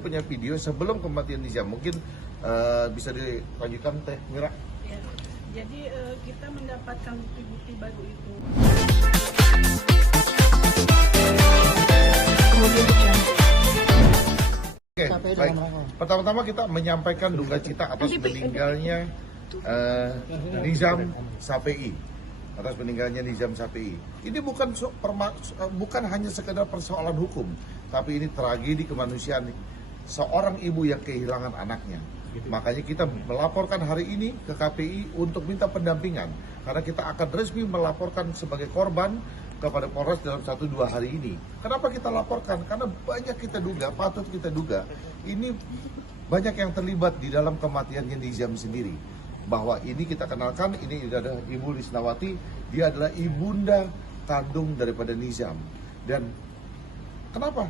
punya video sebelum kematian Nizam. Mungkin bisa dilanjutkan Teh Mira. Ya, jadi kita mendapatkan bukti-bukti baru itu. Oke, baik. Pertama-tama kita menyampaikan duka cita atas meninggalnya Nizam Shafii. Atas meninggalnya Nizam Shafii. Ini bukan hanya sekedar persoalan hukum, tapi ini tragedi kemanusiaan seorang ibu yang kehilangan anaknya. Makanya kita melaporkan hari ini ke KPI untuk minta pendampingan, karena kita akan resmi melaporkan sebagai korban kepada Polres dalam 1-2 hari ini. Kenapa kita laporkan? Karena banyak kita duga, patut kita duga, ini banyak yang terlibat di dalam kematiannya Nizam sendiri. Bahwa ini kita kenalkan, ini adalah Ibu Lisnawati, dia adalah ibunda kandung daripada Nizam. Dan kenapa?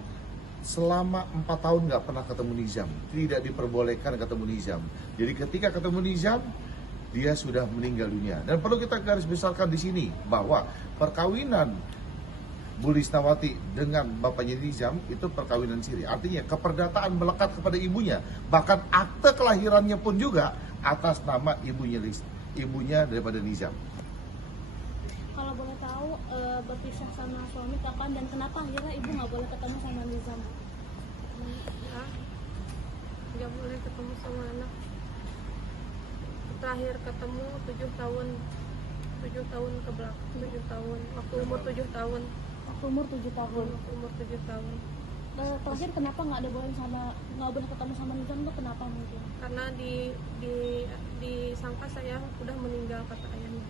Selama 4 tahun nggak pernah ketemu Nizam, tidak diperbolehkan ketemu Nizam. Jadi ketika ketemu Nizam, dia sudah meninggal dunia. Dan perlu kita garis besarkan di sini bahwa perkawinan Bu Lisnawati dengan bapaknya Nizam itu perkawinan siri. Artinya keperdataan melekat kepada ibunya. Bahkan akte kelahirannya pun juga atas nama ibunya daripada Nizam. Kalau boleh tahu, berpisah sama suami kapan dan kenapa akhirnya ibu nggak boleh ketemu sama Nizam? Ya, nggak boleh ketemu sama anak. Terakhir ketemu 7 tahun ke belakang, 7 tahun, waktu umur 7 tahun. Waktu umur 7 tahun. Umur 7 tahun. Terakhir kenapa nggak boleh ketemu sama Nizam tuh kenapa mungkin? Karena disangka saya udah meninggal, kata ayahnya.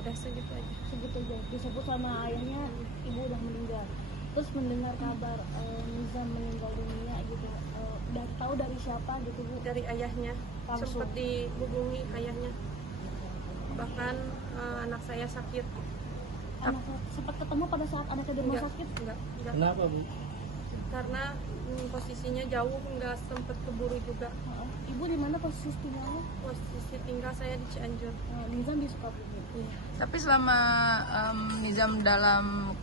Udah segitu aja. Segitu aja. Disebut sama ayahnya ibu udah meninggal. Terus mendengar kabar Nizam meninggal dunia gitu, tahu dari siapa gitu Bu? Dari ayahnya. Langsung. Sempat dihubungi ayahnya. Bahkan anak saya sakit. Sempat ketemu pada saat anaknya di rumah sakit? Enggak. Kenapa Bu? Karena posisinya jauh, nggak sempet keburu juga. Ibu di mana posisi tinggalnya? Posisi tinggal saya di Cianjur. Nizam di Sukabumi. Iya. Tapi selama Nizam dalam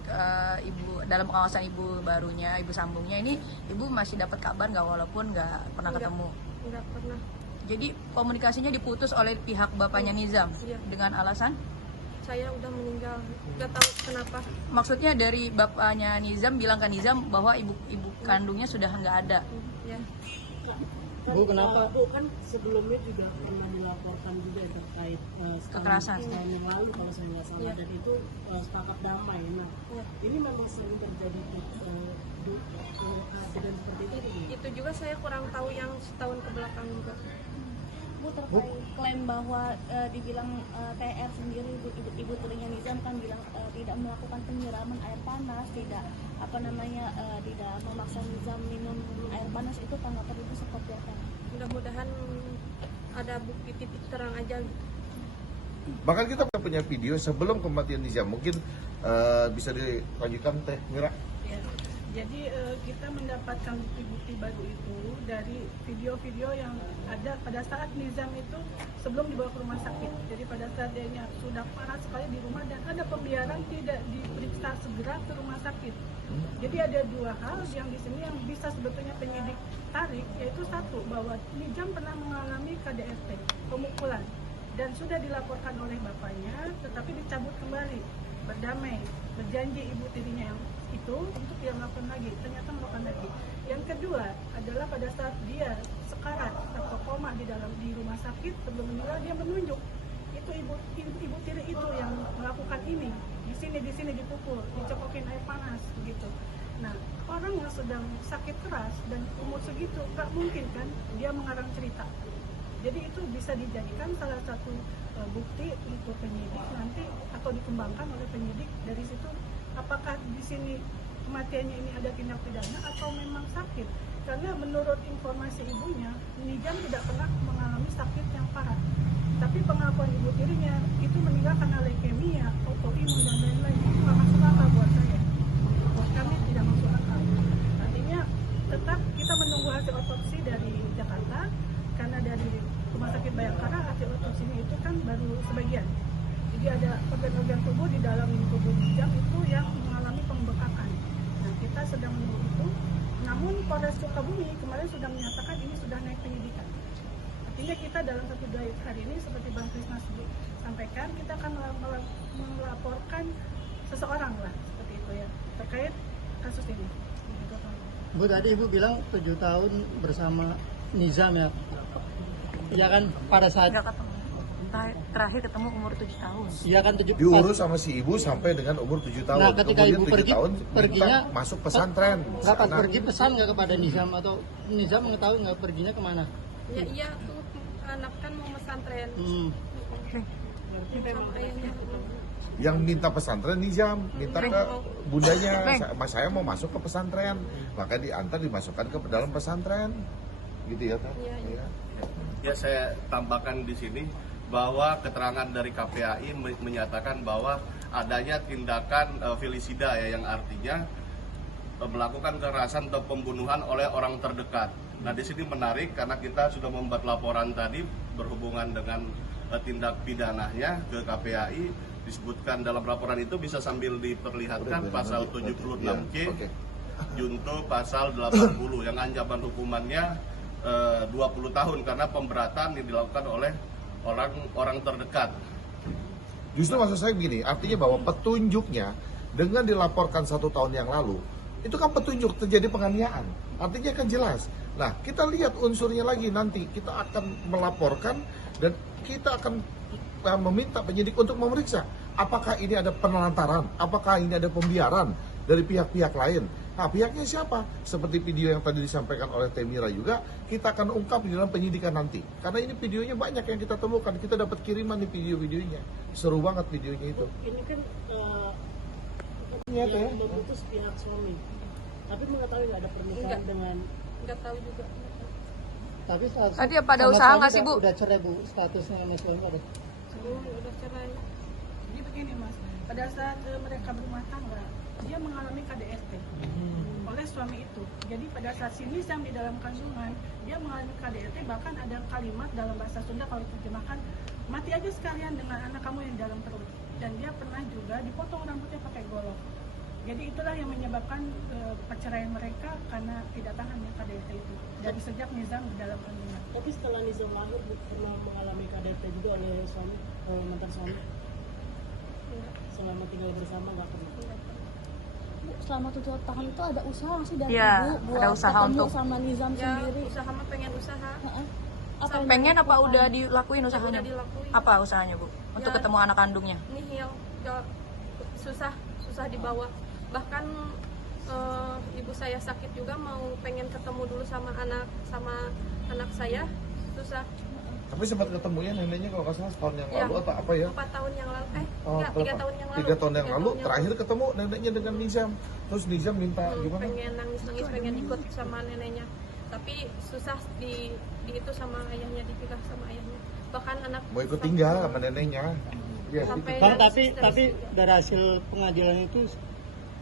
pengawasan ibu barunya, ibu sambungnya ini, ibu masih dapat kabar nggak walaupun nggak pernah ketemu? Nggak pernah. Jadi komunikasinya diputus oleh pihak bapaknya Nizam Iya. dengan alasan? Saya udah meninggal, nggak tahu kenapa. Maksudnya dari bapaknya Nizam bilang ke Nizam bahwa ibu kandungnya sudah nggak ada. Ya. Bu, kenapa? Bu, kan sebelumnya juga pernah dilaporkan juga terkait Kekerasan. setahun yang lalu kalau saya nggak salah, Ya. dan itu sepakat damai. Nah, Ya. ini memang sering terjadi kejadian seperti itu. Bu? Itu juga saya kurang tahu yang setahun ke belakang juga. Bu, terkait klaim bahwa dibilang TR sendiri ibu tirinya Nizam kan bilang tidak melakukan penyiraman air panas, tidak tidak memaksa Nizam minum air panas, itu tanggapan ibu seperti apa? Mudah-mudahan ada bukti titik terang aja gitu. Bahkan kita punya video sebelum kematian Nizam. Mungkin bisa dilanjutkan Teh Mira. Ya, jadi kita mendapatkan bukti-bukti baru itu dari video-video yang ada pada saat Nizam itu sebelum dibawa ke rumah sakit. Jadi pada saat dia sudah parah sekali di rumah dan ada pembiaran tidak diperiksa segera ke rumah sakit. Jadi ada 2 hal yang di sini yang bisa sebetulnya penyidik tarik, yaitu satu, bahwa Nizam pernah mengalami KDRT, pemukulan, dan sudah dilaporkan oleh bapaknya, tetapi dicabut kembali, berdamai, berjanji ibu tirinya yang itu untuk dia melakukan lagi, ternyata melakukan lagi. Yang kedua adalah pada saat dia sekarat atau koma di rumah sakit sebelum meninggal, dia menunjuk itu ibu tiri itu yang melakukan ini, di sini dipukul, dicokokin air panas begitu. Nah, orang yang sedang sakit keras dan umur segitu nggak mungkin kan dia mengarang cerita. Jadi itu bisa dijadikan salah satu bukti untuk penyidik nanti atau dikembangkan oleh penyidik dari situ. Apakah di sini kematiannya ini ada tindak pidana atau memang sakit? Karena menurut informasi ibunya, Nizam tidak pernah mengalami sakit yang parah. Tapi pengakuan ibu tirinya itu meninggal karena leukemia, autoimun dan lain-lain. Itu nggak masuk akal buat saya. Buat kami tidak masuk akal. Artinya tetap kita menunggu hasil otopsi dari Jakarta, karena dari Rumah Sakit Bayangkara hasil otopsinya itu kan baru sebagian. Jadi ada organ-organ tubuh di dalam tubuh Nizam itu yang mengalami pembekakan. Nah, kita sedang menunggu itu. Namun Polres Sukabumi kemarin sudah menyatakan ini sudah naik penyidikan. Artinya kita dalam 1-2 hari ini seperti Bang Krisna sampaikan, kita akan melaporkan seseorang lah seperti itu ya terkait kasus ini. Bu, tadi Ibu bilang 7 tahun bersama Nizam ya. Iya kan pada saat Nggak ketemu. Terakhir ketemu umur 7 tahun. iya kan 7 Diurus sama si ibu sampai dengan umur 7 tahun. Nah, ketika Kemudian ibu 7 pergi, tahun perginya minta masuk pesantren. Nggak pas Anak. pergi pesan nggak kepada Nizam atau Nizam mengetahui nggak perginya kemana? Ya iya tuh anak kan mau pesantren. Sama ayahnya. Yang minta pesantren Nizam, minta ke bundanya, mas saya mau masuk ke pesantren, maka diantar dimasukkan ke dalam pesantren, gitu ya kan? Iya. Ya, saya tambahkan di sini bahwa keterangan dari KPAI menyatakan bahwa adanya tindakan felisida ya, yang artinya melakukan kekerasan atau pembunuhan oleh orang terdekat. Nah, di sini menarik karena kita sudah membuat laporan tadi berhubungan dengan tindak pidananya ke KPAI. Disebutkan dalam laporan itu bisa sambil diperlihatkan pasal 76C junto pasal 80 yang ancaman hukumannya 20 tahun karena pemberatan yang dilakukan oleh orang terdekat. Justru maksud saya begini, artinya bahwa petunjuknya dengan dilaporkan 1 tahun yang lalu, itu kan petunjuk terjadi penganiayaan, artinya kan jelas. Nah, kita lihat unsurnya lagi nanti, kita akan melaporkan dan kita akan meminta penyidik untuk memeriksa apakah ini ada penelantaran, apakah ini ada pembiaran dari pihak-pihak lain. Nah, pihaknya siapa? Seperti video yang tadi disampaikan oleh Temira juga, kita akan ungkap di dalam penyidikan nanti. Karena ini videonya banyak yang kita temukan, kita dapat kiriman di video-videonya. Seru banget videonya itu. Ini kan yang memutus pihak suami, tapi mengetahui nggak ada pernikahan Enggak. dengan Nggak tahu juga. Tapi Tadi apa ada usaha nggak sih, Bu? Udah cerai Bu, statusnya sama suami ada. Udah cerai. Jadi begini Mas, pada saat mereka berumah tangga, dia mengalami KDRT oleh suami itu. Jadi pada saat si Nizam di dalam kandungan, dia mengalami KDRT, bahkan ada kalimat dalam bahasa Sunda kalau diterjemahkan, mati aja sekalian dengan anak kamu yang dalam perut. Dan dia pernah juga dipotong rambutnya pakai golok. Jadi itulah yang menyebabkan perceraian mereka karena tidak tahannya KDRT itu. Dari sejak Nizam di dalam kandungan. tapi setelah Nizam lahir pernah mengalami KDRT juga oleh suami, mantan suami. Selama tinggal bersama nggak pernah. Bu, selama 7 tahun itu ada usaha nggak sih dari Iya, Ibu buat ada usaha ketemu untuk- sama Nizam Ya sendiri? usaha mah pengen usaha. Heeh. Apa yang Pengen apa dilakukan? udah dilakuin usahanya? Udah dilakuin. Apa usahanya, Bu? Untuk Ya. ketemu anak kandungnya? Nihil, susah dibawa. Bahkan ibu saya sakit juga, mau pengen ketemu dulu sama anak saya, susah. Tapi sempat ketemunya neneknya kalau nggak salah setahun yang Ya, lalu atau apa ya? 4 tahun yang lalu, enggak, berapa? 3 tahun yang lalu. 3 tahun yang 3 lalu tahun terakhir ketemu neneknya dengan Nizam. Terus Nizam minta gimana? pengen nangis, pengen ikut sama neneknya. Tapi susah di itu sama ayahnya, dipegang sama ayahnya. Bahkan anak Mau ikut tinggal sama neneknya. Ya, Sampai- gitu. Bang, tapi dari hasil pengadilan itu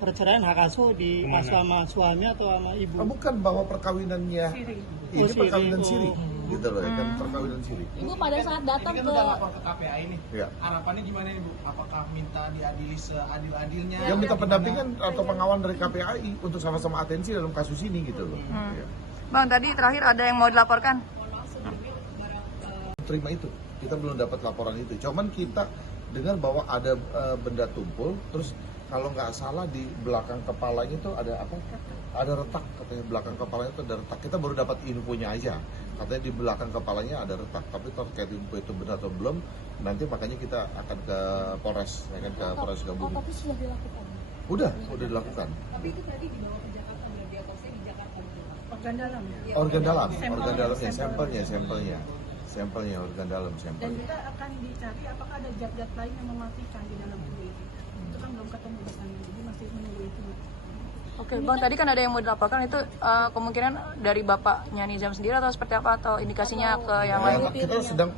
perceraian hak asuh di sama suami atau sama ibu? Bukan bahwa perkawinannya Siri. ini Oh, siri. perkawinan Oh. siri, gitu loh, ya kan perkawinan siri. Ibu pada saat datang Ini kan ke udah lapor ke KPAI nih. Ya. Harapannya gimana nih Bu? Apakah minta diadili seadil-adilnya? Yang minta pendampingan atau pengawalan dari KPAI untuk sama-sama atensi dalam kasus ini gitu loh. Ya. Bang, tadi terakhir ada yang mau dilaporkan? Terima itu, kita belum dapat laporan itu. Cuman kita dengar bahwa ada benda tumpul, terus kalau nggak salah di belakang kepalanya itu ada apa? Ada retak, katanya belakang kepalanya itu ada retak. Kita baru dapat infonya aja, katanya di belakang kepalanya ada retak. Tapi terkait info itu benar atau belum, nanti makanya kita akan ke Polres, ya kan, ke Polres Sukabumi. tapi sudah dilakukan. Udah dilakukan. Organ dalam ya. Organ dalam, Sampel. organ dalam ya, Sampel. sampelnya organ dalam Dan sampelnya. kita akan dicari apakah ada zat-zat lain yang mematikan di dalam tubuh itu. Itu kan belum ketemu di sana, jadi masih menunggu itu. Oke, Bang, tadi kan ada yang mau dilaporkan itu kemungkinan dari bapaknya Nizam sendiri atau seperti apa, atau indikasinya ke yang lain? Nah, kita sedang,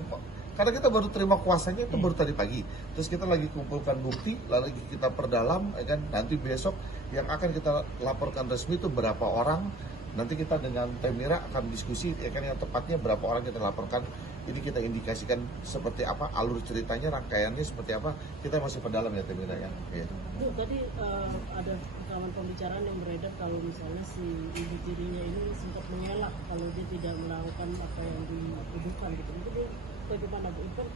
karena kita baru terima kuasanya itu baru tadi pagi, terus kita lagi kumpulkan bukti, lalu kita perdalam, ya kan, nanti besok yang akan kita laporkan resmi itu berapa orang nanti kita dengan Temira akan diskusi ya kan yang tepatnya berapa orang kita laporkan. Ini kita indikasikan seperti apa alur ceritanya, rangkaiannya seperti apa, kita masih perdalam ya Temira ya. Ya. Bu, tadi ada rekaman pembicaraan yang beredar kalau misalnya si ibu tirinya ini sempat mengelak kalau dia tidak melakukan apa yang dituduhkan gitu. Itu dia bagaimana Bu? Kan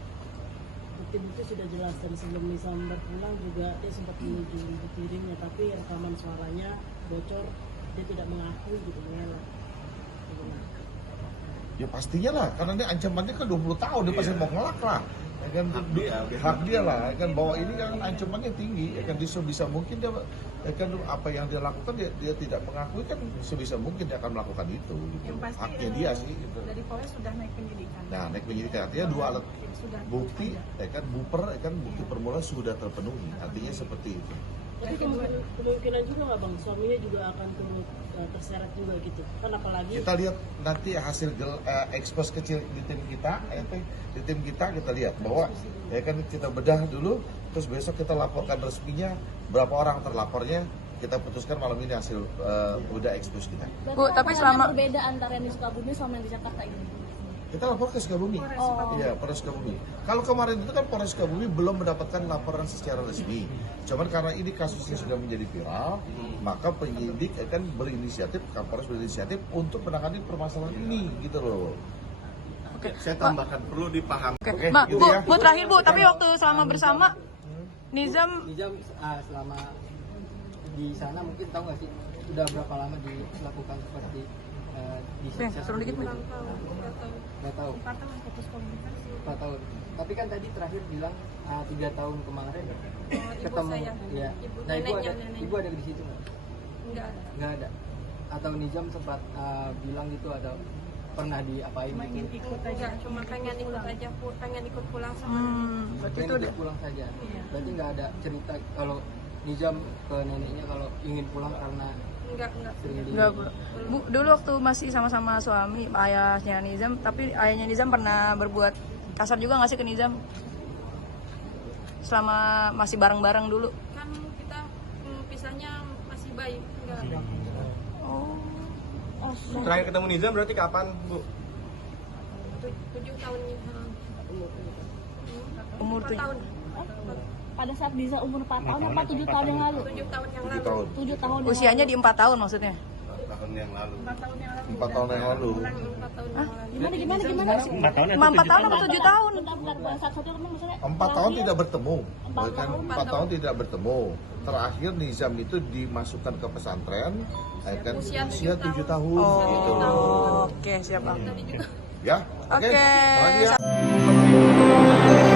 bukti-bukti sudah jelas dan sebelum Nizam berpulang juga dia sempat menuju ibu tirinya, tapi rekaman suaranya bocor, dia tidak mengakui gitu, mengelak. Bagaimana? Ya pastinya lah, karena ini ancamannya kan 20 tahun, dia pasti mau ngelak lah. Ya kan, hak dia lah, ya kan bahwa ini kan ancamannya tinggi, ya kan sebisa mungkin dia, ya kan apa yang dia lakukan dia tidak mengakui kan sebisa mungkin dia akan melakukan itu. Gitu. Yang pasti, Haknya dia sih. Gitu. Dari Polres sudah naik penyidikan. Nah, naik penyidikan artinya dua alat Sudah bukti, ada. ya kan buper, ya kan bukti permulaan sudah terpenuhi, artinya seperti itu. Tapi kemungkinan juga nggak Bang, suaminya juga akan turut terseret juga gitu. Kan apalagi Kita lihat nanti hasil ekspos kecil di tim kita, kita lihat bahwa ya kan kita bedah dulu, terus besok kita laporkan resminya berapa orang terlapornya, kita putuskan malam ini hasil bedah ekspos kita. Bu, tapi selama berbeda antara yang di Sukabumi sama yang di Jakarta ini. Kita lapor ke Sukabumi. Iya, Polres Sukabumi. Kalau kemarin itu kan Polres Sukabumi belum mendapatkan laporan secara resmi. Cuman karena ini kasusnya sudah menjadi viral, maka penyidik akan berinisiatif, Kapolres berinisiatif untuk menangani permasalahan ini, gitu loh. Oke. Saya tambahkan perlu dipahami. Oke. Mbak, gitu Bu, ya. Bu terakhir Bu, tapi waktu selama bersama Nizam Nizam selama di sana mungkin tahu nggak sih sudah berapa lama dilakukan seperti disiksa suruh dikit, Bu. Kurang tahu, nggak tahu. nggak tahu 4 tahun fokus komunikasi. 4 tahun. Tapi kan tadi terakhir bilang 3 tahun kemarin Ibu ketemu saya, ya. ibu Nah neneknya. ibu ada di situ nggak? Enggak ada. Nggak ada. Atau Nizam sempat bilang gitu ada pernah diapain Cuma ingin gitu? ikut aja. Enggak, cuma pengen ikut aja, pengen ikut pulang sama berarti Pengen itu ikut pulang saja. Iya. Berarti nggak ada cerita kalau Nizam ke neneknya kalau ingin pulang karena enggak. sering di enggak, Bu, dulu waktu masih sama-sama suami ayahnya Nizam, tapi ayahnya Nizam pernah berbuat kasar juga nggak sih ke Nizam? Selama masih bareng-bareng dulu. Kan kita pisahnya masih baik, enggak. Oh. Terakhir ketemu Nizam berarti kapan, Bu? 7 tahun Umur 4 tujuh. tahun. Pada saat Diza umur 4 tahun apa 7 tahun yang lalu? 7 tahun yang 7 lalu. tahun. 7 tahun yang Usianya di 4 tahun maksudnya. Tahun yang lalu. 4 tahun yang lalu. 4 tahun yang lalu. 4 tahun yang lalu. Gimana? 4 tahun apa 7 tahun? Bentar, satu-satu kan maksudnya 4 tahun tidak bertemu, 4 bahkan tahun. 4 tahun tidak bertemu. Terakhir Nizam itu dimasukkan ke pesantren, ya kan Usia usia 7 7 tahun, gitu loh. Oh, oke, siap Bang. Tadi juga Ya, Oke. Makasih ya.